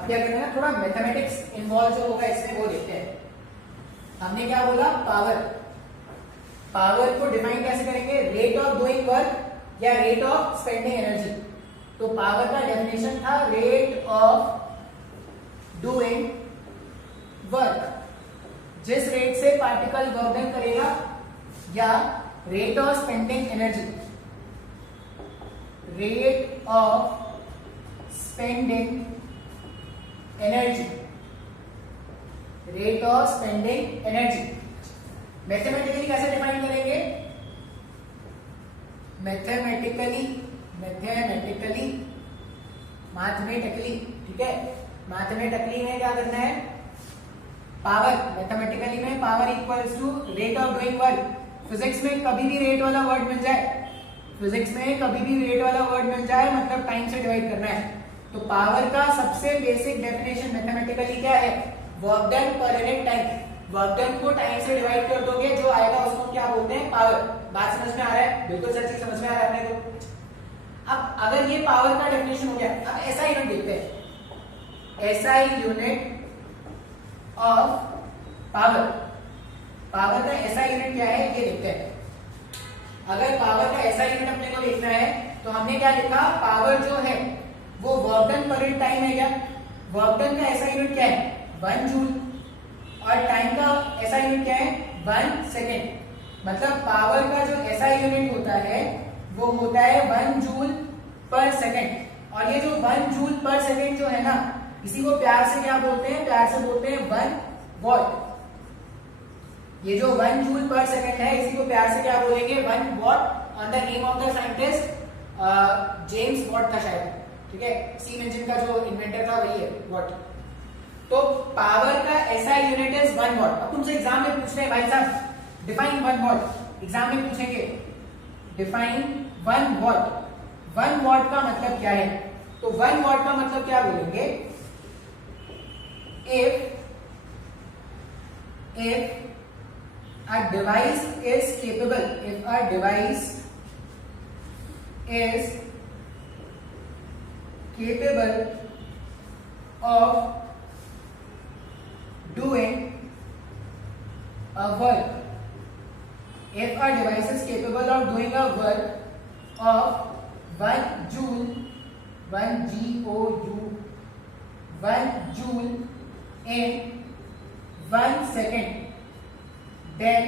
अब क्या करना है, थोड़ा मैथमेटिक्स इन्वॉल्व जो होगा इसमें वो देखते हैं। हमने क्या बोला, पावर। पावर को डिफाइन कैसे करेंगे, रेट ऑफ डूइंग वर्क या रेट ऑफ स्पेंडिंग एनर्जी। तो पावर का डेफिनेशन था रेट ऑफ डूइंग वर्क, जिस रेट से पार्टिकल वर्क डन करेगा, या rate of spending energy, rate of spending energy, rate of spending energy. Mathematically कैसे define करेंगे, मैथमेटिकली, ठीक है। मैथमेटिकली में क्या करना है, पावर, मैथमेटिकली में power equals to rate of doing work. Physics में कभी भी रेट वाला वर्ड मिल जाए, फिजिक्स में कभी भी रेट वाला वर्ड मिल जाए मतलब टाइम से डिवाइड करना है। तो पावर का सबसे बेसिक डेफिनेशन मैथमेटिकली क्या है, work done per unit time. Work done को टाइम से डिवाइड कर दोगे, जो आएगा उसको क्या बोलते हैं, पावर। बात समझ में आ रहा है, बिल्कुल सच्ची समझ में आ रहा है अपने को। अब अगर ये पावर का डेफिनेशन हो गया, अब एसआई यूनिट देखते हैं। SI unit of power, power का एसआई यूनिट क्या है ये देखते हैं। अगर पावर का एसआई यूनिट अपने को देखना है तो हमने क्या लिखा, पावर जो है वो work done per unit time है क्या, वर्क डन का एसआई यूनिट क्या है 1 जूल, और टाइम का एसआई यूनिट क्या है 1 सेकेंड। मतलब पावर का जो एसआई यूनिट होता है वो होता है 1 जूल पर सेकेंड। और ये जो 1 जूल पर सेकेंड जो है ना, इसी को प्यार से क्या बोलते हैं, प्यार से बोलते हैं 1 वॉट। ये जो 1 जूल पर सेकेंड है, इसी को प्यार से क्या बोलेंगे, 1 what, on the name of the scientist James Watt था शायद, ठीक है। स्टीम इंजन का जो इन्वेंटर था वही है वॉट। तो पावर का एसआई यूनिट इज 1 वॉट। अब तुमसे एग्जाम में पूछते हैं भाई साहब डिफाइन 1 वॉट, एग्जाम में पूछेंगे डिफाइन 1 वॉट। 1 वॉट का मतलब क्या है, तो 1 वॉट का मतलब क्या बोलेंगे, if a device is capable, if a device is capable of doing a work, if a device is capable of doing a work of 1 joule, 1 G-O-U, 1 joule in 1 second, then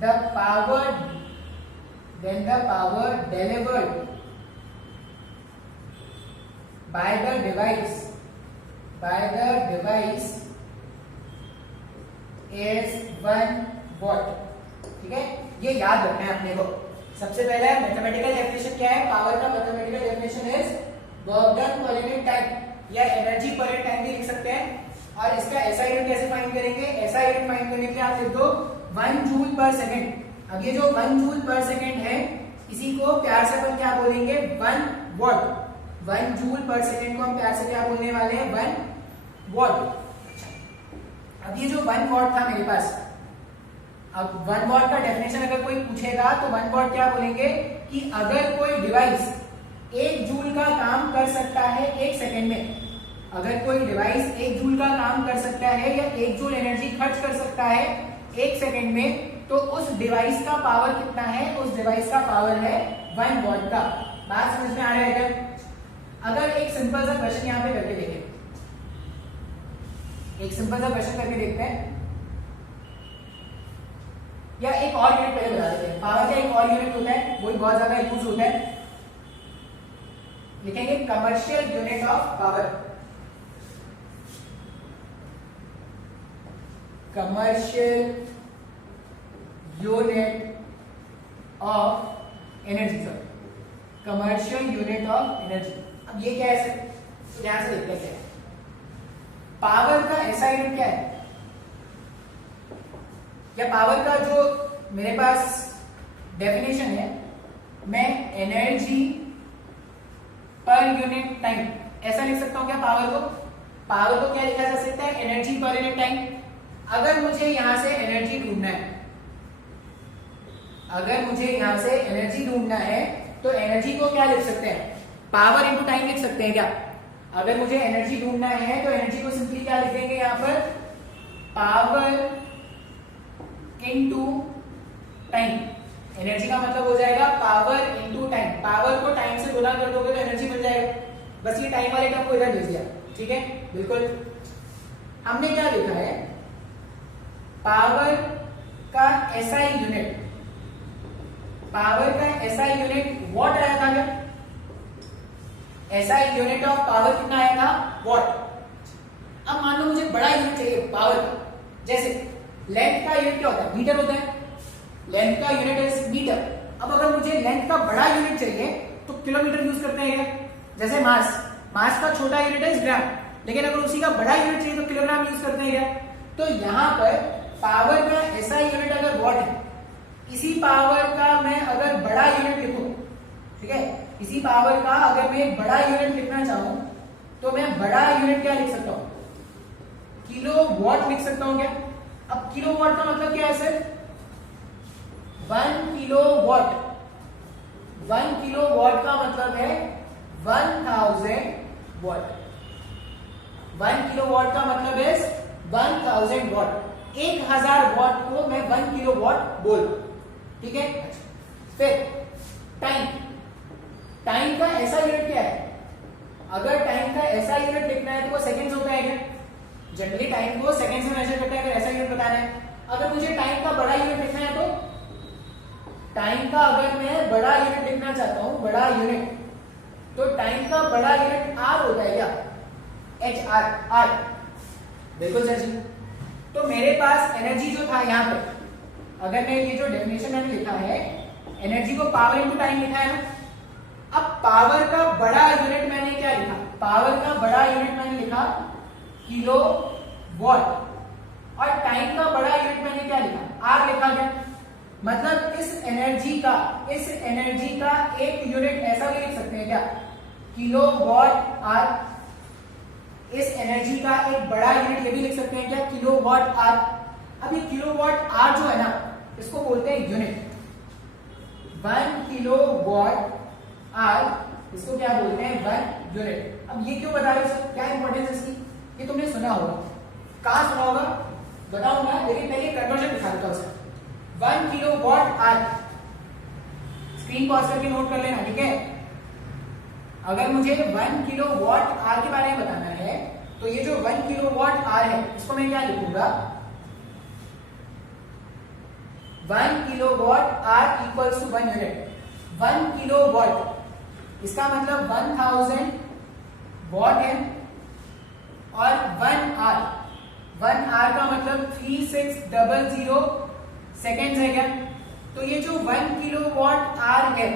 the power delivered by the device is 1 watt। ठीक है, ये याद रखना है अपने को। सबसे पहले मैथमेटिकल डेफिनेशन क्या है, पावर का mathematical definition is work done per unit time या एनर्जी पर यूनिट टाइम भी लिख सकते हैं। और इसका एसआई यूनिट कैसे फाइंड करेंगे, एसआई यूनिट फाइंड करने के लिए आप लिख दो 1 जूल पर सेकंड। अब ये जो 1 जूल पर सेकंड है, इसी को प्यार से अपन क्या बोलेंगे 1 वॉट। 1 जूल पर सेकंड को हम प्यार से क्या बोलने वाले हैं 1 वॉट। अब ये जो 1 वॉट था मेरे पास, अब 1 वॉट का डेफिनेशन अगर कोई पूछेगा तो 1 वॉट क्या बोलेंगे कि अगर कोई डिवाइस 1 जूल का काम कर सकता है 1 सेकेंड में, अगर कोई डिवाइस 1 जूल का काम कर सकता है या 1 जूल एनर्जी खर्च कर सकता है 1 सेकेंड में, तो उस डिवाइस का पावर कितना है, उस डिवाइस का पावर है 1 वॉट का। बात समझ में आ रहा है क्या? अगर एक सिंपल सा क्वेश्चन यहां पे करके देखें, एक सिंपल सा क्वेश्चन करके देखते हैं, या एक और यूनिट पहले बता देते हैं। पावर का एक और यूनिट होता है, वो बहुत ज्यादा यूज होता है, लिखेंगे commercial unit of power. Commercial unit of energy, sir commercial unit of energy. अब ये क्या है सर, तो ध्यान से देखते हैं पावर का ऐसा यूनिट क्या है, या पावर का जो मेरे पास डेफिनेशन है, मैं एनर्जी पर यूनिट टाइम ऐसा लिख सकता हूं क्या पावर को? पावर को क्या लिखा जा सकता है, एनर्जी पर यूनिट टाइम। अगर मुझे यहां से एनर्जी ढूंढना है, अगर मुझे यहां से एनर्जी ढूंढना है तो एनर्जी को क्या लिख सकते हैं, पावर इंटू टाइम लिख सकते हैं क्या? अगर मुझे एनर्जी ढूंढना है तो एनर्जी को सिंपली क्या लिख देंगे यहाँ पर, पावर इनटू टाइम। एनर्जी का मतलब हो जाएगा पावर इनटू टाइम। पावर को टाइम से गुना कर दोगे तो एनर्जी मिल जाएगा। बस ये टाइम वाले टर्म को इधर भेज दिया, ठीक है। बिल्कुल हमने क्या लिखा है, पावर का एसआई यूनिट, पावर का एसआई यूनिट वॉट आया था क्या? एसआई यूनिट ऑफ पावर कितना आया था, वॉट। अब मान लो मुझे बड़ा यूनिट चाहिए पावर का, जैसे लेंथ का यूनिट क्या होता है, मीटर होता है, लेंथ का यूनिट इज मीटर। अब अगर मुझे लेंथ का बड़ा यूनिट चाहिए तो किलोमीटर यूज करते हैं क्या? जैसे मास, मास का छोटा यूनिट है ग्राम, लेकिन अगर उसी का बड़ा यूनिट चाहिए तो किलोग्राम यूज करते हैं क्या? तो यहाँ पर पावर का एसआई यूनिट अगर वॉट है, इसी पावर का मैं अगर बड़ा यूनिट लिखूं, ठीक है, इसी पावर का अगर मैं बड़ा यूनिट लिखना चाहूं तो मैं बड़ा यूनिट क्या लिख सकता हूं, किलो वॉट लिख सकता हूं क्या? अब किलो वॉट का मतलब क्या है sir, 1 kilo watt. 1 kilo watt का मतलब है 1000 वॉट। 1 किलो वॉट का मतलब है 1000 वॉट। 1000 वॉट को मैं 1 किलो वॉट बोल, ठीक है। फिर टाइम, टाइम का ऐसा यूनिट क्या है, अगर टाइम का ऐसा यूनिट लिखना है तो वो सेकंड्स होता है क्या? जनरली टाइम को सेकंड्स में मेजर करते हैं अगर ऐसा यूनिट बताना है। अगर मुझे टाइम का बड़ा यूनिट लिखना है तो टाइम का अगर मैं बड़ा यूनिट लिखना चाहता हूं, बड़ा यूनिट, तो टाइम का बड़ा यूनिट आर होता है क्या, एच आर, आर। बिल्कुल सर जी। तो मेरे पास एनर्जी जो था यहां पर, अगर मैं ये जो डेफिनेशन मैंने लिखा है, एनर्जी को पावर इनटू टाइम लिखा है ना। अब पावर का बड़ा यूनिट मैंने क्या लिखा, पावर का बड़ा यूनिट मैंने लिखा किलो वॉट, और टाइम का बड़ा यूनिट मैंने क्या लिखा, आर लिखा गया। मतलब इस एनर्जी का एक यूनिट ऐसा भी लिख सकते हैं क्या, किलो वॉट आर। इस एनर्जी का एक बड़ा यूनिट ये भी लिख सकते हैं क्या, किलो वॉट आर। अब ये किलो वॉट आर जो है ना, इसको बोलते हैं यूनिट। 1 किलो वॉट आर, इसको क्या बोलते हैं, 1 यूनिट। अब ये क्यों बता रहे हो सर, क्या इंपॉर्टेंस है इसकी? ये तुमने सुना होगा, कहां सुना होगा बताऊंगा, लेकिन पहले कन्वर्जन दिखा देता हूं sir. 1 kilo watt hour, screen pause करके नोट कर लेना, ठीक है। अगर मुझे 1 किलो वॉट आर के बारे में बताना है तो ये जो 1 किलो वॉट आर है, इसको मैं क्या लिखूंगा, 1 kilo watt hour equals to 1 unit. 1 kilo watt, इसका मतलब 1000 वॉट है, और 1 आर, 1 आर का मतलब 3600 सेकेंड्स है क्या। तो ये जो 1 किलो वॉट आर है,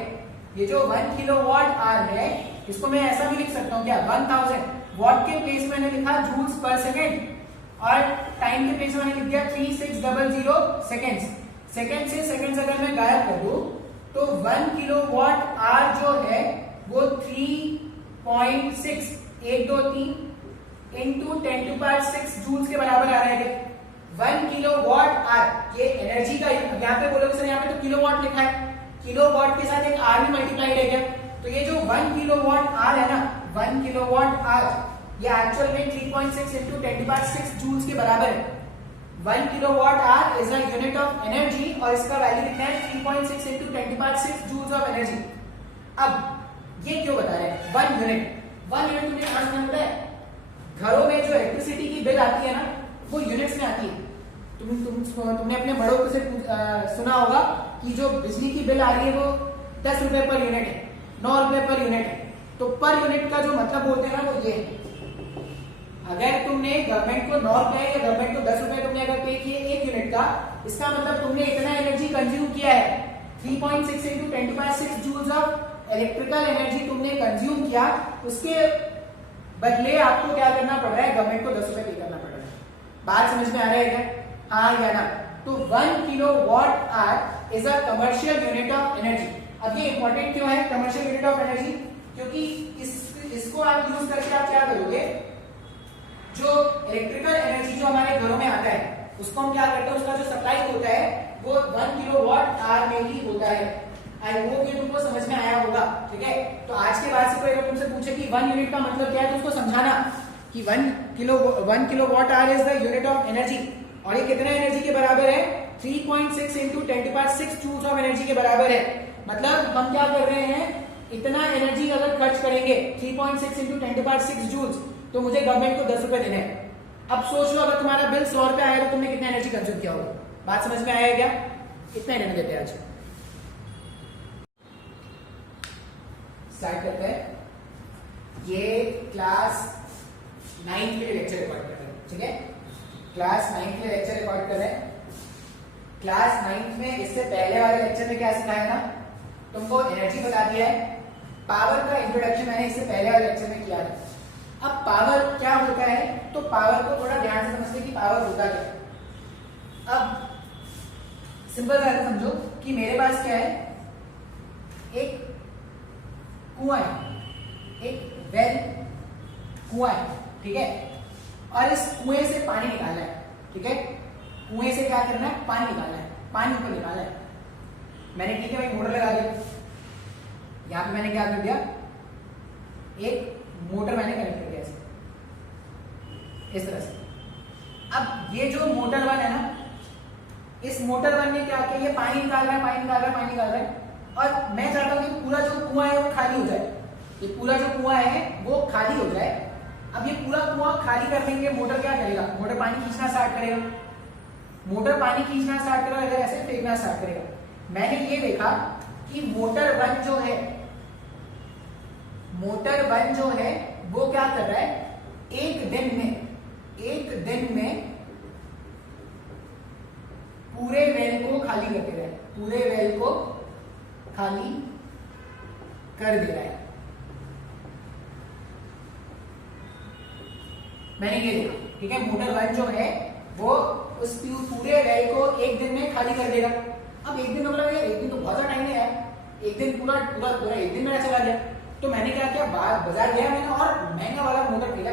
ये जो 1 किलो वॉट आर है, इसको मैं ऐसा भी लिख सकता हूं क्या, 1000 वॉट के प्लेस में मैंने लिखा जूल्स पर सेकेंड, और टाइम के प्लेस में मैंने लिख दिया 3600 सेकेंड्स। सेकेंड से सेकेंड्स अगर मैं गायब कर दूं तो 1 किलो वॉट आर जो है वो 3.6 इंटू 10⁻6 जूल्स के बराबर आ रहा है। 1 किलो वॉट आर, ये एनर्जी का, यहाँ पे बोलोगे सर यहाँ पे तो किलो वॉट लिखा है, किलो वॉट के साथ एक आर भी मल्टीप्लाइड है क्या, तो ये जो 1 किलो वॉट आर है ना, 1 किलो वॉट आर, ये एक्चुअल में 3.6 इंटू 10⁻6 जूल्स के बराबर है। 1 kilo watt hour is a unit of energy, और इसका वैल्यू कितना है, 3.6 इंटू 10⁻6 जूल्स ऑफ एनर्जी। अब ये क्यों बता रहे हैं 1 यूनिट, 1 यूनिट तुमने कहां से पता है, घरों में जो इलेक्ट्रिसिटी की बिल आती है ना, वो यूनिट्स में आती है। तुमने अपने बड़ों से सुना होगा कि जो बिजली की बिल आ रही है वो 10 रुपए पर यूनिट है, 9 रुपए पर यूनिट है। तो पर यूनिट का जो मतलब बोलते हैं ना वो ये है, अगर तुमने गवर्नमेंट को 9 रुपए या गवर्नमेंट को 10 रुपए तुमने अगर पे किए एक यूनिट का, इसका मतलब तुमने इतना एनर्जी कंज्यूम किया है, 3.6 into 10⁻6 joules of electrical energy तुमने कंज्यूम किया, उसके बदले आपको क्या करना पड़ रहा है, गवर्नमेंट को 10 रुपए पे करना पड़ रहा है। बात समझ में आ रहा है क्या, हाँ या ना। तो 1 kilo watt hour is a commercial unit of energy. अब ये इंपॉर्टेंट क्यों है कमर्शियल यूनिट ऑफ एनर्जी, क्योंकि इसको आप यूज करके आप क्या करोगे, जो इलेक्ट्रिकल एनर्जी जो हमारे घरों में आता है उसको हम क्या करते हैं, उसका जो सप्लाई होता है वो 1 किलो वॉट आर में ही होता है। आई होप ये तुमको समझ में आया होगा, ठीक है। तो आज के बाद से कोई अगर तुमसे पूछे कि 1 यूनिट का मतलब क्या है तो उसको समझाना कि 1 kilowatt hour is the unit of energy, और ये कितना एनर्जी के बराबर है, 3.6 इंटू 10⁶ जूल्स ऑफ एनर्जी के बराबर है। मतलब हम क्या कर रहे हैं, इतना एनर्जी अगर खर्च करेंगे 3.6 इंटू 10⁶ जूल्स, तो मुझे गवर्नमेंट को 10 रुपए देने हैं। अब सोच लो अगर तुम्हारा बिल 100 रुपए आया तो तुमने कितना एनर्जी कंज्यूम किया होगा। बात समझ में आया क्या? कितना एनर्जी देते हैं आज? स्टार्ट करते हैं। ये क्लास 9 के लिए लेक्चर रिकॉर्ड कर रहे हैं, ठीक है। क्लास 9 के लिए लेक्चर रिकॉर्ड कर रहे हैं। क्लास 9 में इससे पहले वाले लेक्चर में क्या सिखाया था, तुमको एनर्जी बता दिया है। पावर का इंट्रोडक्शन मैंने इससे पहले वाले लेक्चर में किया था। अब पावर क्या होता है, तो पावर को थोड़ा ध्यान से समझते कि पावर होता क्या है। अब सिंपल बात समझो कि मेरे पास क्या है, एक कुआं है, एक वेल कुआं है, ठीक है। और इस कुएं से पानी निकालना है, ठीक है। कुएं से क्या करना है, पानी निकालना है, पानी ऊपर निकालना है। मैंने ठीक है भाई मोटर लगा दिया, यहां पे मैंने क्या कर दिया, एक मोटर मैंने कनेक्ट कर दिया इस तरह से। अब ये जो मोटर 1 है ना, इस मोटर 1 ने क्या किया, ये पानी निकाल रहा है, पानी निकाल रहा है, पानी निकाल रहा है, और मैं चाहता हूं कि पूरा जो कुआं है वो खाली हो जाए। ये पूरा जो कुआं है वो खाली हो जाए। अब ये पूरा कुआं खाली करने के लिए मोटर क्या करेगा, मोटर पानी खींचना स्टार्ट करेगा। मोटर पानी खींचना स्टार्ट करेगा, इधर ऐसे फेंकना स्टार्ट करेगा। मैंने ये देखा कि मोटर 1 जो है, मोटर 1 जो है वो क्या कर रहा है, एक दिन में पूरे वेल को खाली कर दे रहा है, पूरे वेल को खाली कर दे रहा है। मैंने ये देखा, ठीक है। मोटर 1 जो है वो उस पूरे वेल को एक दिन में खाली कर देगा। अब एक दिन मतलब एक दिन तो बहुत टाइम है यार, एक दिन पूरा एक दिन मेरा चला गया। तो मैंने क्या किया, बाजार गया मैंने और महंगा वाला मोटर खरीदा।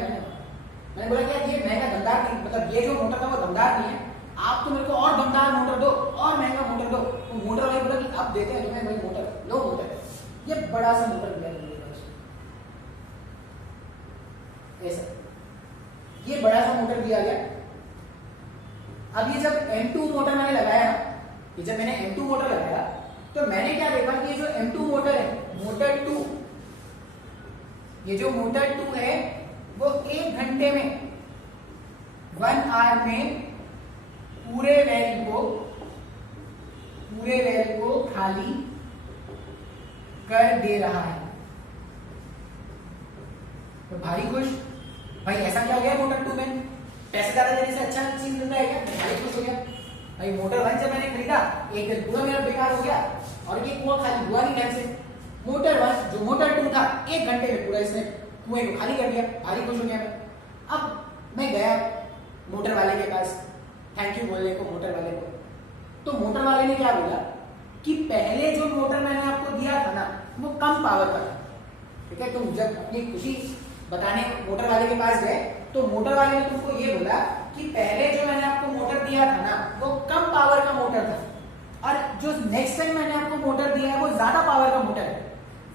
मैंने बोला क्या ये महंगा दमदार नहीं, मतलब ये जो मोटर था वो दमदार नहीं है, आप तो मेरे को और दमदार मोटर दो और महंगा मोटर दो। तो मोटर वाले बोला कि अब देते हैं तुम्हें भाई मोटर, लो मोटर। ये बड़ा सा मोटर दिया ऐसा, ये बड़ा सा मोटर दिया गया। अब ये जब M2 मोटर मैंने लगाया ना, ये जब मैंने M2 मोटर लगाया तो मैंने क्या देखा कि ये जो M2 मोटर है, मोटर 2, ये जो मोटर 2 है वो 1 घंटे में 1 आवर में पूरे वेल को खाली कर दे रहा है। तो भारी खुश भाई, ऐसा क्या हो गया मोटर 2 में, पैसे ज्यादा देने से अच्छा चीज मिल रहा है क्या, भारी खुश हो गया भाई। मोटर 1 जब मैंने खरीदा एक दिन पूरा मेरा बेकार हो गया और ये कुआं खाली हुआ नहीं ढंग से। मोटर 1 जो मोटर 2 था 1 घंटे में पूरा इसने कुएं को खाली कर दिया, भारी खुश हो गया मैं। अब मैं गया मोटर वाले के पास थैंक यू बोलने को मोटर वाले को। तो मोटर वाले ने क्या बोला कि पहले जो मोटर मैंने आपको दिया था ना वो कम पावर का था, ठीक है। तुम जब अपनी खुशी बताने मोटर वाले के पास गए तो मोटर वाले ने तुमको ये बोला कि पहले जो मैंने आपको मोटर दिया था ना वो कम पावर का मोटर था, और जो नेक्स्ट टाइम मैंने आपको मोटर दिया है वो ज्यादा पावर का मोटर है,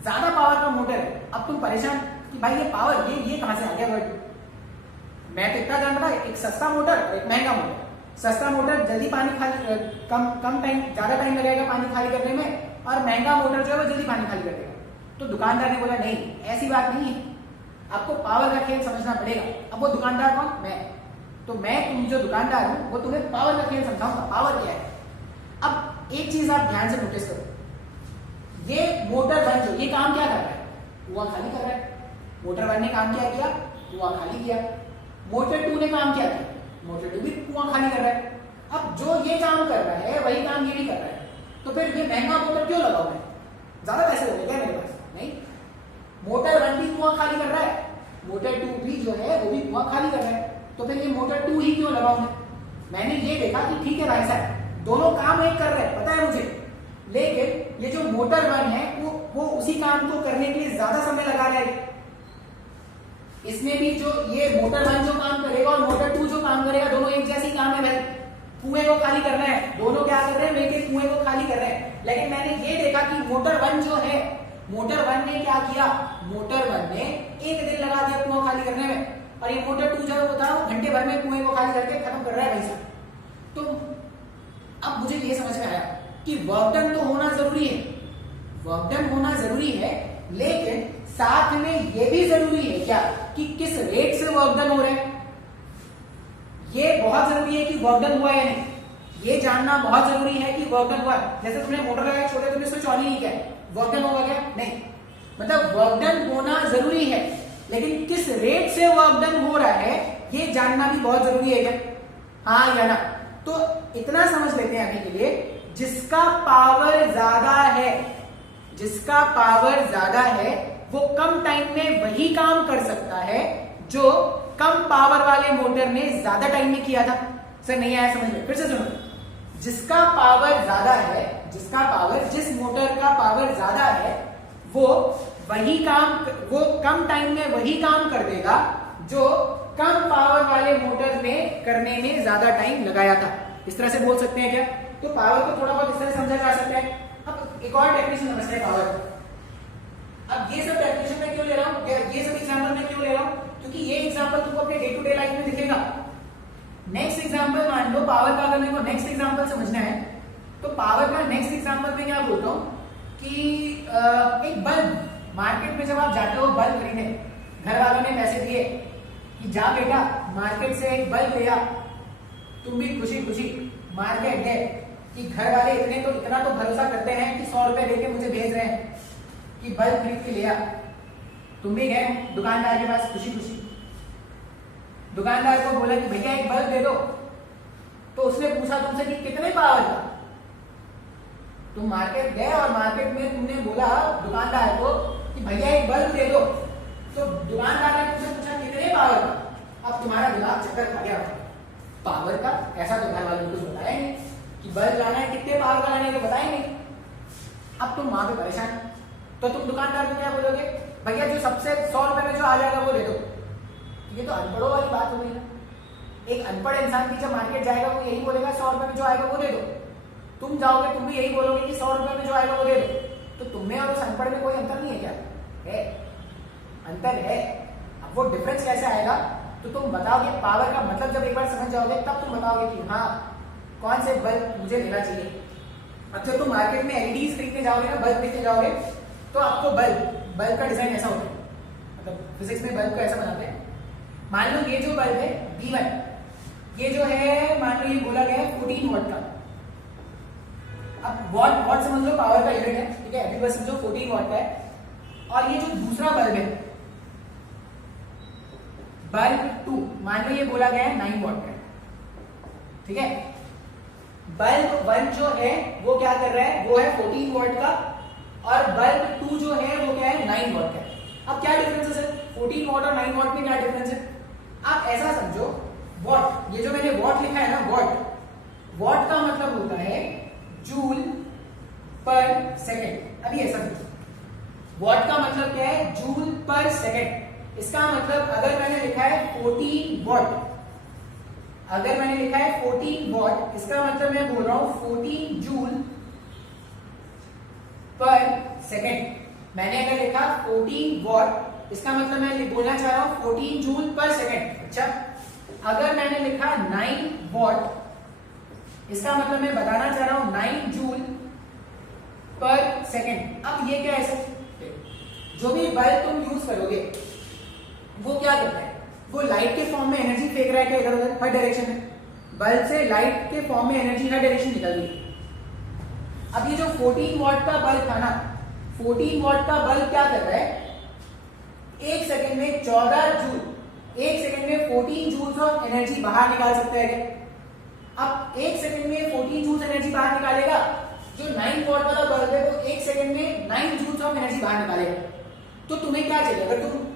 ज्यादा पावर का मोटर है। अब तुम परेशान कि भाई ये पावर ये कहां से आ गया वर्ड। मैं तो इतना जानता था, एक सस्ता मोटर और एक महंगा मोटर। सस्ता मोटर जल्दी पानी खाली कम टाइम ज्यादा टाइम लगेगा पानी खाली करने में, और महंगा मोटर जो है वो जल्दी पानी खाली कर देगा। तो दुकानदार ने बोला नहीं ऐसी बात नहीं है, आपको पावर का खेल समझना पड़ेगा। अब वो दुकानदार कौन, मैं। तो मैं तुम जो दुकानदार हूं वो तुम्हें पावर का खेल समझाऊंगा, पावर क्या है। अब एक चीज आप ध्यान से नोटिस करो, ये मोटर 1 जो ये काम क्या कर रहा है, कुआं खाली कर रहा है। मोटर 1 ने काम क्या किया, कुआं खाली किया। मोटर 2 ने काम क्या किया, मोटर 2 भी कुआं खाली कर रहा है। अब जो ये काम कर रहा है वही काम ये भी कर रहा है, तो फिर ये महंगा मोटर क्यों लगाऊं मैं, ज्यादा पैसे हो गए क्या मेरे पास, नहीं। मोटर 1 भी कुआं खाली कर रहा है, मोटर 2 भी जो है वो भी कुआं खाली कर रहा है, तो फिर ये मोटर 2 ही क्यों लगाऊं मैं। मैंने ये देखा कि ठीक है भाई साहब दोनों काम एक कर रहे हैं, पता है मुझे, लेकिन ये जो मोटर 1 है वो उसी काम को करने के लिए ज्यादा समय लगा रहा है। इसमें भी जो ये मोटर 1 जो काम करेगा और मोटर 2 जो काम करेगा दोनों एक जैसी काम है भाई, कुएं को खाली करना है, दोनों क्या कर रहे हैं मिलकर कुएं को खाली कर रहे हैं। लेकिन मैंने ये देखा कि मोटर 1 जो है, मोटर 1 ने क्या किया, मोटर 1 ने 1 दिन लगा दिया कुआं खाली करने में, और ये मोटर 2 जो होता है घंटे भर में कुएं को खाली करके खत्म कर रहा है भाई साहब। तो अब मुझे ये समझ में आया कि वर्क डन तो होना जरूरी है, वर्क डन होना जरूरी है, लेकिन साथ में ये भी जरूरी है क्या कि किस रेट से वर्क डन हो रहा है। ये बहुत जरूरी है कि वर्क डन हुआ है या नहीं, ये जानना बहुत जरूरी है कि वर्क डन हुआ है। जैसे तुमने मोटर लगाया छोटे, तुमने स्विच ऑन ही नहीं किया, वर्क डन होगा क्या, नहीं। मतलब वर्क डन होना जरूरी है, लेकिन किस रेट से वर्क डन हो रहा है ये जानना भी बहुत जरूरी है क्या, हाँ या ना। तो इतना समझ लेते हैं अभी के लिए, जिसका पावर ज्यादा है, जिसका पावर ज्यादा है वो कम टाइम में वही काम कर सकता है जो कम पावर वाले मोटर ने ज्यादा टाइम में किया था। सर नहीं आया समझ में, फिर से सुनो। जिसका पावर ज्यादा है, जिसका पावर, जिस मोटर का पावर ज्यादा है वो वही काम, वो कम टाइम में वही काम कर देगा जो कम पावर वाले मोटर ने करने में ज्यादा टाइम लगाया था। इस तरह से बोल सकते हैं क्या। तो पावर को थोड़ा बहुत इस तरह समझा जा सकता है। अब एक और डेफिनेशन समझते हैं पावर। अब ये सब डेफिनेशन मैं क्यों ले रहा हूं, ये सब एग्जांपल मैं क्यों ले रहा हूं, क्योंकि ये एग्जांपल तुमको अपने डे टू डे लाइफ में दिखेगा। नेक्स्ट एग्जांपल मान लो पावर का, अगर मेरे को नेक्स्ट एग्जांपल समझना है तो पावर का नेक्स्ट एग्जांपल में क्या बोलता हूं कि एक बल्ब, मार्केट में जब आप जाते हो बल्ब खरीदने, घर वालों ने पैसे दिए कि जा बेटा मार्केट से एक बल्ब ले आ, तुम भी खुशी खुशी मार्केट गए कि घर वाले इतना तो भरोसा करते हैं कि 100 रुपए देके मुझे भेज रहे हैं कि बल्ब खरीद के ले आ। तुम भी गए दुकानदार के पास खुशी खुशी, दुकानदार को बोला कि भैया एक बल्ब दे दो, तो उसने पूछा तुमसे कि कितने पावर का। तुम मार्केट गए और मार्केट में तुमने बोला दुकानदार को कि भैया एक बल्ब दे दो, तो दुकानदार ने तुमसे पूछा कितने पावर का। अब तुम्हारा दिमाग चक्कर खा गया पावर का, ऐसा तो घर वालों ने कुछ बताया नहीं कि बल्ब लाना है, कितने पावर का लाना है तो बताया नहीं। अब तुम वहां पे परेशान, तो तुम दुकानदार को क्या बोलोगे, भैया जो सबसे 100 रुपए में जो आ जाएगा वो दे दो। ये तो अनपढ़ों वाली बात हो गई ना। एक अनपढ़ इंसान की जब मार्केट जाएगा वो यही बोलेगा 100 रुपए में जो आएगा वो दे दो। तुम जाओगे तुम भी यही बोलोगे कि 100 रुपए में जो आएगा वो दे दो। तो तुम में और उस अनपढ़ में कोई अंतर नहीं है क्या, है अंतर है। अब वो डिफरेंस कैसे आएगा, तो तुम बताओगे पावर का मतलब जब एक बार समझ जाओगे तब तुम बताओगे कि हाँ कौन से बल्ब मुझे लेना चाहिए। अब जब तुम मार्केट में एलईडीज खरीदने जाओगे ना, बल्ब खरीदने जाओगे, तो आपको बल्ब का डिजाइन ऐसा होता है, मतलब फिजिक्स में बल्ब को ऐसा बनाते हैं। मान लो ये जो बल्ब है V1, ये जो है मान लो ये बोला गया है 14 वॉट का। अब वॉट समझ लो पावर का यूनिट है, ठीक है, अभी बस समझो 14 वॉट का है। और ये जो दूसरा बल्ब है बल्ब 2, मान लो ये बोला गया है 9 वॉट का, ठीक है। बल्ब 1 जो है वो क्या कर रहा है, वो है 14 वॉट का, और बल्ब 2 जो है वो क्या है 9 वॉट का। अब क्या डिफरेंस है 14 वॉट और 9 वॉट में क्या डिफरेंस है। आप ऐसा समझो, वॉट, ये जो मैंने वॉट लिखा है ना, वॉट का मतलब होता है जूल पर सेकेंड। अभी ऐसा समझो, वॉट का मतलब क्या है, जूल पर सेकेंड। इसका मतलब अगर मैंने लिखा है 14 वॉट, अगर मैंने लिखा है 14 वॉट, इसका मतलब मैं बोल रहा हूं 14 जूल पर सेकेंड। मैंने अगर लिखा 14 वॉट, इसका मतलब मैं बोलना चाह रहा हूं 14 जूल पर सेकेंड। अच्छा, अगर मैंने लिखा 9 वॉट, इसका मतलब मैं बताना चाह रहा हूं 9 जूल पर सेकेंड। अब ये क्या है सर, जो भी बल्ब तुम यूज करोगे वो क्या करता है, वो लाइट के फॉर्म में एनर्जी फेंक रहा है क्या इधर उधर, हर डायरेक्शन में। बल्ब से लाइट के फॉर्म में एनर्जी हर डायरेक्शन निकल रही है। अब ये जो 14 वॉट का बल्ब था ना, 14 वॉट का बल्ब क्या कर रहा है, 1 सेकेंड में 14 जूल, 1 सेकेंड में 14 जूल्स ऑफ एनर्जी बाहर निकाल सकता है। अब 1 सेकेंड में 14 जूल्स एनर्जी बाहर निकालेगा, जो 9 वॉट वाला बल्ब है वो 1 सेकेंड में 9 जूल्स ऑफ एनर्जी बाहर निकालेगा। तो तुम्हें क्या चाहिए, अगर तुम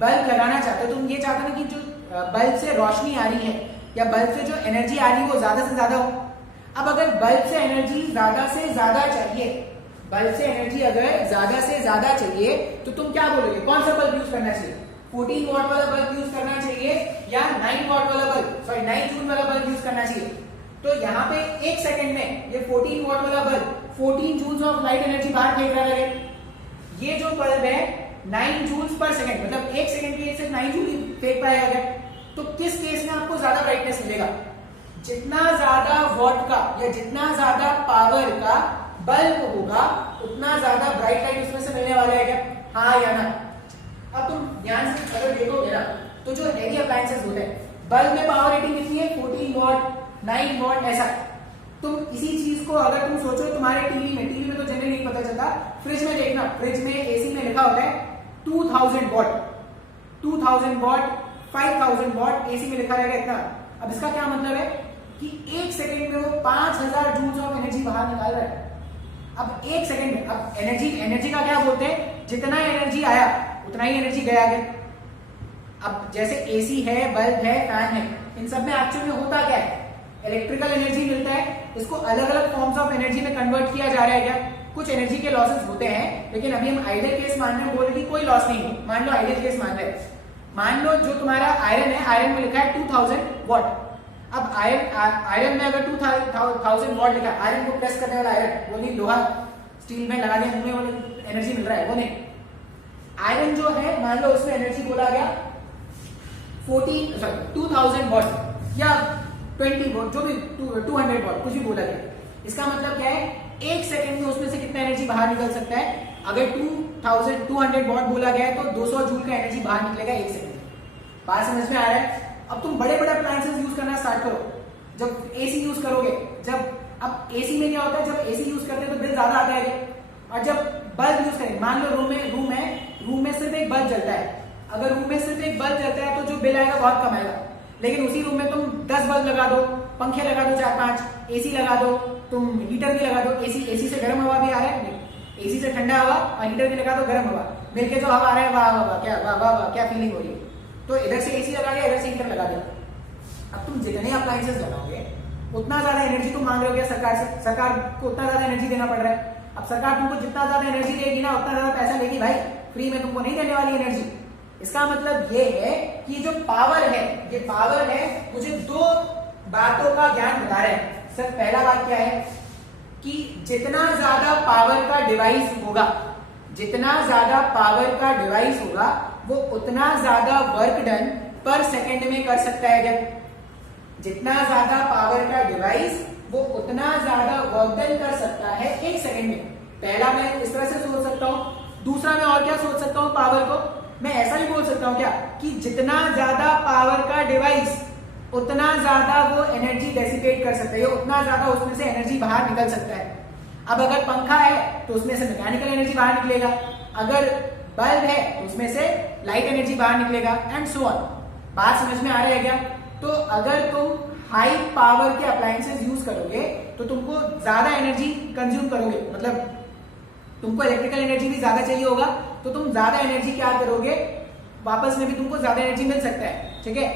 बल्ब लगाना चाहते हो, तुम ये चाहते हो ना कि जो बल्ब से रोशनी आ रही है या बल्ब से जो एनर्जी आ रही है वो ज्यादा से ज्यादा हो। अब अगर बल्ब से एनर्जी ज्यादा से ज्यादा चाहिए, बल्ब से एनर्जी अगर ज्यादा से ज्यादा चाहिए, तो तुम क्या बोलोगे, कौन सा बल्ब यूज करना चाहिए, 14 वॉट वाला बल्ब यूज करना चाहिए या 9 वॉट वाला बल्ब, सॉरी 9 जूल वाला बल्ब यूज करना चाहिए। तो यहाँ पे एक सेकंड में ये 14 वॉट वाला bulb 14 joules of light energy बाहर फेंक रहा है। ये जो बल्ब है 9 जूल्स पर सेकंड, मतलब एक सेकंड के लिए सिर्फ 9 जूल ही फेंक पाएगा क्या? तो किस केस में आपको ज्यादा ब्राइटनेस मिलेगा? जितना ज्यादा वॉट का या जितना ज्यादा पावर का बल्ब होगा उतना ज्यादा ब्राइट लाइट उसमें से मिलने वाला है क्या? हाँ या ना? अब तुम ध्यान से अगर देखोगे ना तो जो हेवी अप्लायंसेस होते हैं बल्ब में पावर रेटिंग कितनी है? 14 वॉट 9 वॉट ऐसा। तुम इसी चीज को अगर तुम सोचो तुम्हारे टीवी में तो जनरली नहीं पता चलता, फ्रिज में देखना, फ्रिज में एसी में लिखा होता है 2000 वॉट 2000 वॉट 5000 वॉट एसी में लिखा रहेगा इतना। अब इसका क्या मतलब है कि एक सेकंड में वो 5000 जूल्स ऑफ एनर्जी बाहर निकाल रहा है। अब एक सेकंड में, अब एनर्जी का क्या बोलते हैं? जितना एनर्जी आया उतना ही एनर्जी गया है। अब जैसे एसी है, बल्ब है, फैन है, इन सब में एक्चुअली में होता क्या है? इलेक्ट्रिकल एनर्जी मिलता है, इसको अलग अलग फॉर्म्स ऑफ एनर्जी में कन्वर्ट किया जा रहा है क्या? कुछ एनर्जी के लॉसेस होते हैं, लेकिन अभी हम आइडियल केस मान रहे हैं, बोल रहे कि कोई लॉस नहीं है। मान लो आइडियल केस मान रहे हैं, मान लो जो तुम्हारा आयरन है, आयरन में लिखा है 2000 वॉट। अब आयरन में अगर 2000 वॉट लिखा है, आयरन को प्रेस करने वाला आयरन, वो नहीं लोहा स्टील में लगा दिया मुंह में वो एनर्जी मिल रहा है, वो नहीं। आयरन जो है मान लो उसमें एनर्जी बोला गया 2000 वॉट या 20 वॉट, जो भी 200 वॉट कुछ भी बोला गया। इसका मतलब क्या है? एक सेकंड में उसमें से कितना एनर्जी बाहर निकल सकता है? अगर 200 वॉट बोला गया है तो 200 जूल का एनर्जी बाहर निकलेगा एक सेकंड में। बात समझ में आ रहा है? अब तुम बड़े बड़े अप्लायंसेस यूज करना स्टार्ट करो। जब एसी यूज करोगे, अब एसी में क्या होता है? जब एसी यूज करते हैं तो बिल ज्यादा आता है, और जब बल्ब यूज करें, मान लो रूम में सिर्फ एक बल्ब जलता है, अगर रूम में सिर्फ एक बल्ब जलता है तो जो बिल आएगा बहुत कम आएगा। लेकिन उसी रूम में तुम 10 बल्ब लगा दो, पंखे लगा दो 4-5, एसी लगा दो, तुम हीटर भी लगा दो, एसी से गर्म हवा भी आ रहा है, एसी से ठंडा हवा, और हीटर भी लगा दो गर्म हवा, मिलके जो हवा आ रहा है वाह क्या फीलिंग हो रही है। तो इधर से एसी लगा दिया, इधर से हीटर लगा दिया। अब तुम जितने अप्लायंसेस लगाओगे उतना ज्यादा एनर्जी तुम मांग रहे हो सरकार से, सरकार को उतना ज्यादा एनर्जी देना पड़ रहा है। अब सरकार तुमको जितना ज्यादा एनर्जी देगी ना उतना ज्यादा पैसा लेगी भाई, फ्री में तुमको नहीं देने वाली एनर्जी। इसका मतलब ये है कि जो पावर है, ये पावर है, मुझे दो बातों का ज्ञान बता रहे हैं। सर पहला बात क्या है कि जितना ज्यादा पावर का डिवाइस होगा, जितना ज्यादा पावर का डिवाइस होगा वो उतना ज्यादा वर्क डन पर सेकंड में कर सकता है। क्या? जितना ज्यादा पावर का डिवाइस वो उतना ज्यादा वर्क डन कर सकता है एक सेकंड में। पहला मैं इस तरह से सोच सकता हूं। दूसरा मैं और क्या सोच सकता हूं? पावर को मैं ऐसा भी बोल सकता हूं क्या कि जितना ज्यादा पावर का डिवाइस उतना ज्यादा वो एनर्जी डेसिपेट कर सकता है, उतना ज्यादा उसमें से एनर्जी बाहर निकल सकता है। अब अगर पंखा है तो उसमें से मैकेनिकल एनर्जी बाहर निकलेगा, अगर बल्ब है तो उसमें से लाइट एनर्जी बाहर निकलेगा, एंड सो ऑन। बात समझ में आ रही है क्या? तो अगर तुम हाई पावर के अप्लायंसेस यूज करोगे तो तुमको ज्यादा एनर्जी कंज्यूम करोगे, मतलब तुमको इलेक्ट्रिकल एनर्जी भी ज्यादा चाहिए होगा, तो तुम ज्यादा एनर्जी क्या करोगे? वापस में भी तुमको ज्यादा एनर्जी मिल सकता है, ठीक है,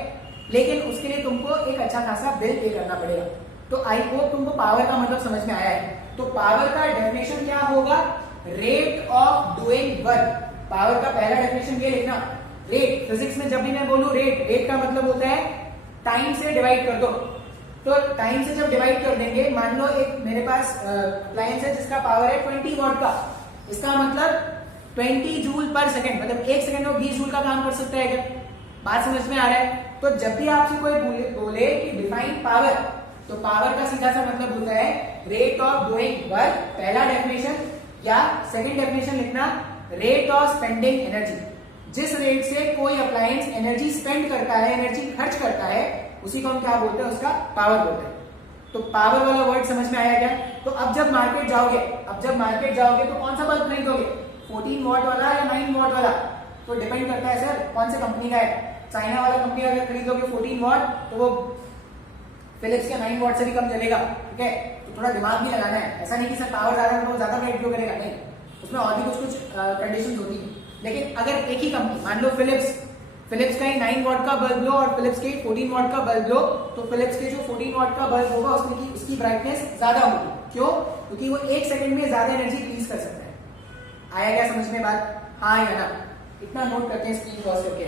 लेकिन उसके लिए तुमको एक अच्छा खासा बिल पे करना पड़ेगा। तो आई होप तुमको पावर का मतलब समझ में आया है। तो पावर का डेफिनेशन क्या होगा? Rate of doing work. Power का पहला डेफिनेशन ये लिखना, रेट। फिजिक्स में जब भी मैं बोलूं रेट का मतलब होता है टाइम से डिवाइड कर दो। तो टाइम से जब डिवाइड कर देंगे, मान लो एक मेरे पास अप्लायंस है जिसका पावर है 20 वॉट का, इसका मतलब 20 जूल पर सेकंड, मतलब एक सेकंड में 20 जूल का काम कर सकता है। क्या बात समझ में आ रहा है? तो जब भी आपसे कोई बोले कि डिफाइन पावर, तो पावर का सीधा सा मतलब होता है रेट ऑफ डूइंग वर्क, पहला डेफिनेशन, या सेकंड डेफिनेशन लिखना रेट ऑफ स्पेंडिंग एनर्जी। जिस रेट से कोई अप्लायंस एनर्जी स्पेंड करता है, एनर्जी खर्च करता है, उसी को हम क्या बोलते हैं? उसका पावर बोलते हैं। तो पावर वाला वर्ड समझ में आया क्या? तो अब जब मार्केट जाओगे तो कौन सा बल्ब खरीदोगे? 14 वॉट वाला या 9 वॉट वाला? तो डिपेंड करता है सर कौन से कंपनी का है। चाइना वाला कंपनी अगर खरीदोगे 14 वॉट तो वो फिलिप्स के 9 वॉट से भी कम चलेगा, ठीक है। तो थोड़ा दिमाग भी लगाना है, ऐसा नहीं कि सर पावर ज्यादा है तो ज्यादा ब्राइट ग्लो करेगा, नहीं, उसमें और भी कुछ कंडीशंस होती है। लेकिन अगर एक ही कंपनी, मान लो फिलिप्स का ही 9 वॉट का बल्ब लो और फिलिप्स के 14 वॉट का बल्ब लो, तो फिलिप्स के जो 14 वॉट का बल्ब होगा उसमें की उसकी ब्राइटनेस ज्यादा होगी। क्यों? क्योंकि वो एक सेकंड में ज्यादा एनर्जी रिलीज कर सकता है। आया क्या समझ में बात? हाँ या ना? इतना नोट करते हैं स्क्रीन क्रॉस करके।